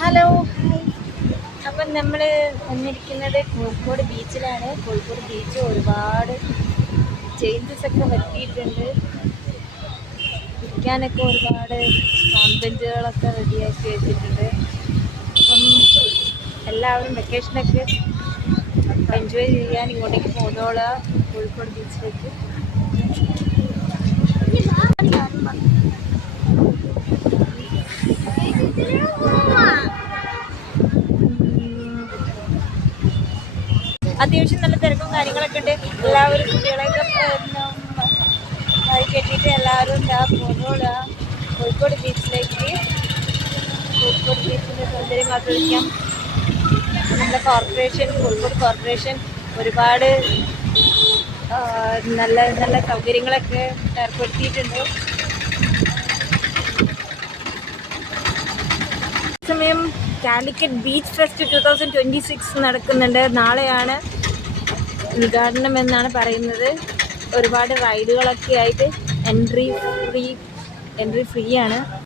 Hello, അപ്പം നമ്മൾ വന്നിരിക്കുന്നത് കോഴിക്കോട് ബീച്ചിലാണ്. കോഴിക്കോട് ബീച്ച് ഒരുപാട് ചേഞ്ചസ് ഒക്കെ വരുത്തിയിട്ടുണ്ട്. ഇരിക്കാനൊക്കെ ഒരുപാട് സ്റ്റോൺ ബെഞ്ചുകളൊക്കെ റെഡിയാക്കി വെച്ചിട്ടുണ്ട്. അപ്പം എല്ലാവരും വെക്കേഷനൊക്കെ എൻജോയ് ചെയ്യാൻ ഇങ്ങോട്ടേക്ക് പോകുന്നോളാം, കോഴിക്കോട് ബീച്ചിലേക്ക്. അത്യാവശ്യം നല്ല തിരക്കും കാര്യങ്ങളൊക്കെ ഉണ്ട്. എല്ലാവരും കുട്ടികളെയൊക്കെ കെട്ടിയിട്ട് എല്ലാവരും എന്താ പോകുന്നോളാ കോഴിക്കോട് ബീച്ചിലേക്ക്. കോഴിക്കോട് ബീച്ചിൻ്റെ സൗന്ദര്യം ആസ്വദിക്കാം. നമ്മുടെ കോഴിക്കോട് കോർപ്പറേഷൻ ഒരുപാട് നല്ല നല്ല സൗകര്യങ്ങളൊക്കെ ഏർപ്പെടുത്തിയിട്ടുണ്ട്. സമയം കാലിക്കറ്റ് ബീച്ച് ഫെസ്റ്റ് 2026 നടക്കുന്നുണ്ട്. നാളെയാണ് ഉദ്ഘാടനം എന്നാണ് പറയുന്നത്. ഒരുപാട് റൈഡുകളൊക്കെ ആയിട്ട് എൻട്രി ഫ്രീ ആണ്.